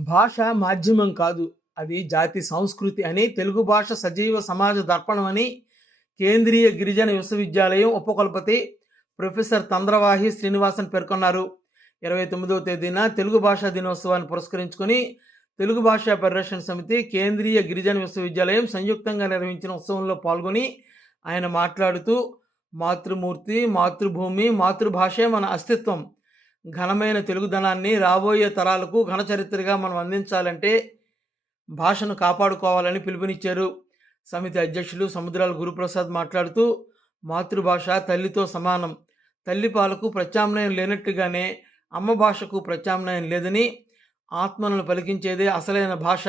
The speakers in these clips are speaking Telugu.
భాష మాధ్యమం కాదు. అది జాతి సంస్కృతి అని తెలుగు భాష సజీవ సమాజ దర్పణం అని కేంద్రీయ గిరిజన విశ్వవిద్యాలయం ఉపకులపతి ప్రొఫెసర్ తంద్రవాహి శ్రీనివాసన్ పేర్కొన్నారు. ఇరవై తొమ్మిదవ తేదీన తెలుగు భాషా దినోత్సవాన్ని పురస్కరించుకొని తెలుగు భాషా పరిరక్షణ సమితి కేంద్రీయ గిరిజన విశ్వవిద్యాలయం సంయుక్తంగా నిర్వహించిన ఉత్సవంలో పాల్గొని ఆయన మాట్లాడుతూ మాతృమూర్తి మాతృభూమి మాతృభాషే మన అస్తిత్వం. ఘనమైన తెలుగుదనాన్ని రాబోయే తరాలకు ఘన చరిత్రగా మనం అందించాలంటే భాషను కాపాడుకోవాలని పిలుపునిచ్చారు. సమితి అధ్యక్షులు సముద్రాల గురుప్రసాద్ మాట్లాడుతూ మాతృభాష తల్లితో సమానం. తల్లి పాలకు ప్రత్యామ్నాయం లేనట్టుగానే అమ్మ భాషకు ప్రత్యామ్నాయం లేదని ఆత్మలను పలికించేదే అసలైన భాష.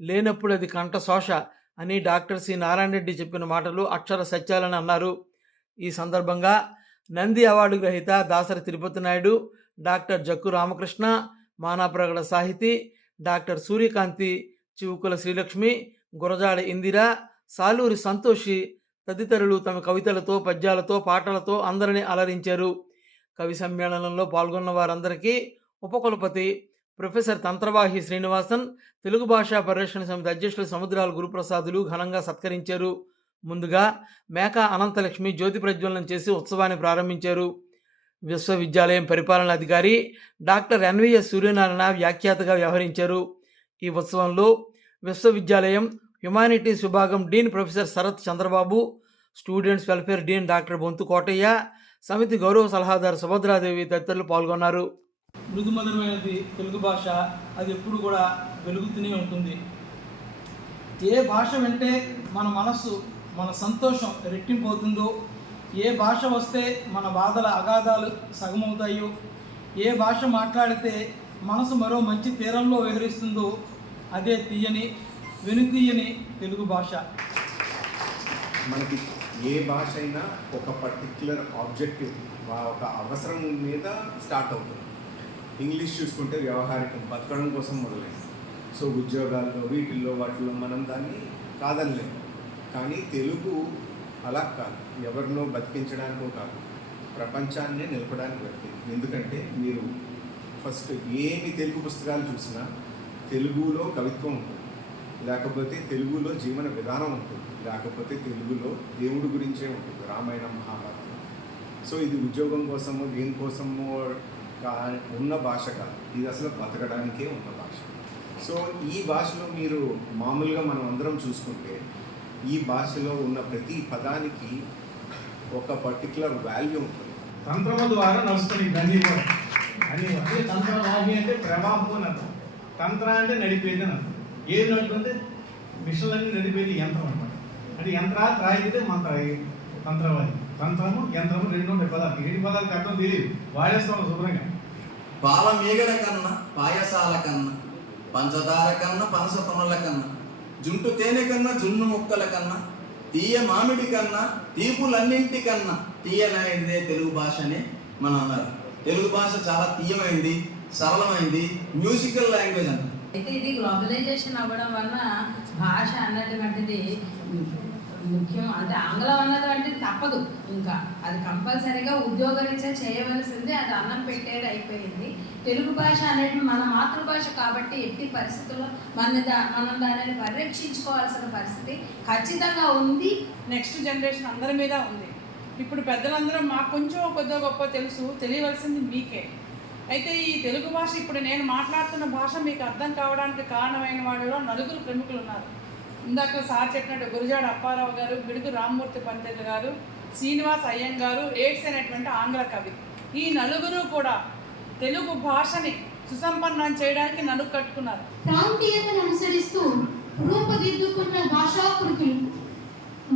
లేనప్పుడు అది కంఠశోష అని డాక్టర్ సి. నారాయణ రెడ్డి చెప్పిన మాటలు అక్షర సత్యాలని అన్నారు. ఈ సందర్భంగా నంది అవార్డు గ్రహీత దాసరి తిరుపతి నాయుడు డాక్టర్ జక్కు రామకృష్ణ మానాప్రగడ సాహితీ డాక్టర్ సూర్యకాంతి చివుకుల శ్రీలక్ష్మి గురజాడ ఇందిర సాలూరి సంతోషి తదితరులు తమ కవితలతో పద్యాలతో పాటలతో అందరినీ అలరించారు. కవి సమ్మేళనంలో పాల్గొన్న వారందరికీ ఉపకులపతి ప్రొఫెసర్ తంత్రవాహి శ్రీనివాసన్ తెలుగు భాషా పరిరక్షణ సమితి అధ్యక్షులు సముద్రాల గురుప్రసాదులు ఘనంగా సత్కరించారు. ముందుగా మేకా అనంతలక్ష్మి జ్యోతి ప్రజ్వలనం చేసి ఉత్సవాన్ని ప్రారంభించారు. విశ్వవిద్యాలయం పరిపాలనాధికారి డాక్టర్ ఎన్విఎస్ సూర్యనారాయణ వ్యాఖ్యాతగా వ్యవహరించారు. ఈ ఉత్సవంలో విశ్వవిద్యాలయం హ్యుమానిటీస్ విభాగం dean professor Sarath Chandrababu students welfare dean doctor Bonthu Kotaiah సమితి గౌరవ సలహాదారు సుభద్రాదేవి తదితరులు పాల్గొన్నారు. మృదుమధురమైనది తెలుగు భాష అది ఎప్పుడు కూడా వెలుగుతూనే ఉంటుంది. ఏ భాష వింటే మన మనస్సు మన సంతోషం రెట్టింపు అవుతుందో ఏ భాష వస్తే మన బాధల అగాధాలు సగమవుతాయో ఏ భాష మాట్లాడితే మనసు మరో మంచి తీరంలో విహరిస్తుందో అదే తీయని వెనుతీయని తెలుగు భాష. మనకి ఏ భాష అయినా ఒక పర్టిక్యులర్ ఆబ్జెక్టివ్ ఒక అవసరం మీద స్టార్ట్ అవుతుంది. ఇంగ్లీష్ చూసుకుంటే వ్యవహారికం బతకడం కోసం మొదలైంది. సో ఉద్యోగాల్లో వీటిల్లో వాటిల్లో మనం దాన్ని కాదనలేము. కానీ తెలుగు అలా కాదు. ఎవరినో బతికించడానికో కాదు ప్రపంచాన్నే నిలపడానికి బతికింది. ఎందుకంటే మీరు ఫస్ట్ ఏమి తెలుగు పుస్తకాలు చూసినా తెలుగులో కవిత్వం ఉంటుంది. లేకపోతే తెలుగులో జీవన విధానం ఉంటుంది. లేకపోతే తెలుగులో దేవుడి గురించే ఉంటుంది రామాయణం మహాభారతం. సో ఇది ఉద్యోగం కోసమో దేనికోసమో కా ఉన్న భాష కాదు. ఇది అసలు బతకడానికే ఉన్న భాష. సో ఈ భాషలో మీరు మామూలుగా మనం అందరం చూసుకుంటే ఈ భాషలో ఉన్న ప్రతి పదానికి ఒక పర్టికులర్ వాల్యూ ఉంటుంది. తంత్రము ద్వారా నడుస్తుంది ఇవన్నీ కూడా. అన్ని అదే తంత్రవాహి అంటే ప్రవాహం అని అర్థం. తంత్ర అంటే నడిపేది అని అర్థం. ఏది నడుపుతుంది? మిషన్లన్నీ నడిపేది యంత్రం అనమాట అంటే యంత్రా త్రాయితే మంత్ర తంత్రవాది తంత్రము యంత్రము రెండు పదాలు. ఏడు పదాలకు అర్థం తెలియదు. వాడేస్తాం శుభ్రంగా. పాల మీగడ కన్నా పాయసాల కన్నా పంచదార కన్నా పనస పనుల కన్నా జుంటు తేనె కన్నా జున్ను ముక్కల కన్నా తీయ మామిడి కన్నా తీపులన్నింటికన్నా తీయనైందే తెలుగు భాష అని మనం అన్నారు. తెలుగు భాష చాలా తీయమైంది సరళమైంది మ్యూజికల్ లాంగ్వేజ్ అంటారు అయితే ఇది గ్లోబలైజేషన్ అవ్వడం వలన భాష అన్నటువంటిది ముఖ్యం. అంటే ఆంగ్లం అన్నది అంటే తప్పదు ఇంకా. అది కంపల్సరీగా ఉద్యోగరీత్యా చేయవలసింది. అది అన్నం పెట్టేది అయిపోయింది. తెలుగు భాష అనేది మన మాతృభాష కాబట్టి ఎట్టి పరిస్థితుల్లో మన దా- మనం దానిని పరిరక్షించుకోవాల్సిన పరిస్థితి ఖచ్చితంగా ఉంది. నెక్స్ట్ జనరేషన్ అందరి మీద ఉంది. ఇప్పుడు పెద్దలందరూ మాకు కొంచెం కొద్దిగా గొప్ప తెలుసు. తెలియవలసింది మీకే. అయితే ఈ తెలుగు భాష ఇప్పుడు నేను మాట్లాడుతున్న భాష మీకు అర్థం కావడానికి కారణమైన వాళ్ళలో నలుగురు ప్రముఖులు ఉన్నారు. ఇందాక సార్ చెప్పినట్టు గురుజాడ అప్పారావు గారు బిడుగు రామ్మూర్తి పండితులు గారు శ్రీనివాస్ అయ్యంగారు ఎయిడ్స్ అనేటువంటి ఆంగ్ల కవి. ఈ నలుగురు కూడా తెలుగు భాషని సుసంపన్నం చేయడానికి నలుగు కట్టుకున్నారు. ప్రాంతీయతను అనుసరిస్తూ రూపుదిద్దుకున్న భాషాకృతులు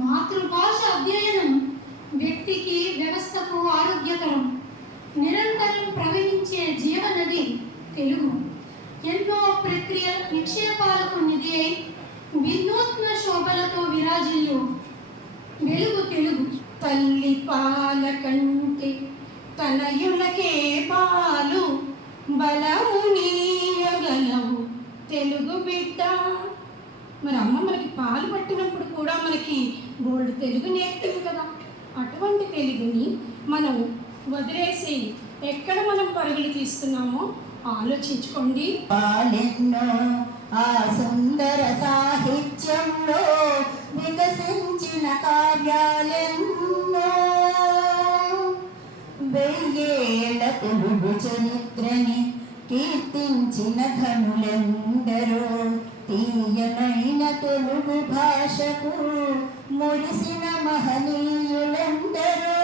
మాతృభాష అధ్యయనం వ్యక్తికి వ్యవస్థకు ఆరోగ్యకరం నిరంతరం ప్రవహించే జీవనది తెలుగు. ఎన్నో ప్రక్రియ నిక్షేపాలకు నిధి అయి శోభలతో విరాజిల్లు. వెలుగు తెలుగు తల్లి పాల కంటే తనయులకే పాలు. బలము నీయగలవు తెలుగు బిడ్డ. మరి అమ్మ మనకి పాలు పట్టినప్పుడు కూడా మనకి బోల్డ్ తెలుగు నేర్పింది కదా. అటువంటి తెలుగుని మనం వదిలేసి ఎక్కడ మనం పరుగులు తీస్తున్నామో ఆలోచించుకోండి. పాలెన్నో ఆ సుందర సాహిత్యంలో వికసించిన కావ్యాలెన్నో వెయ్యేళ్ళ తెలుగు చరిత్రని కీర్తించిన ఘనులెందరో తీయమైన తెలుగు భాషకు మురిసిన మహనీయులెందరో